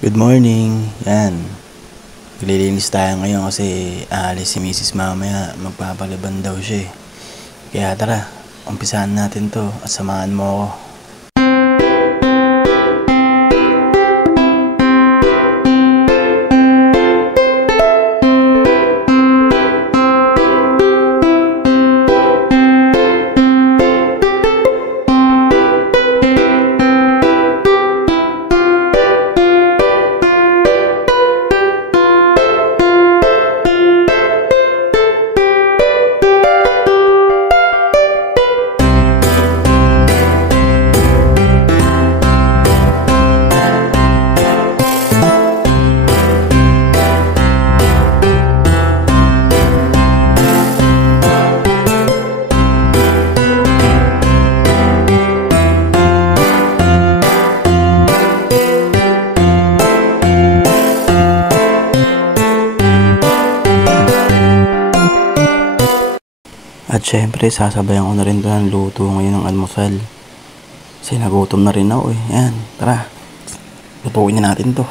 Good morning. Yan. Maglilinis tayo ngayon kasi aalis si Mrs. mamaya. Magpapalaban daw siya eh. Kaya tara, umpisahan natin to at samahan mo ako. At syempre, sasabayan ko na rin ito ng luto ngayon ng almusal. Kasi nagutom na rin ako eh. Yan, tara. Lutuin na natin to.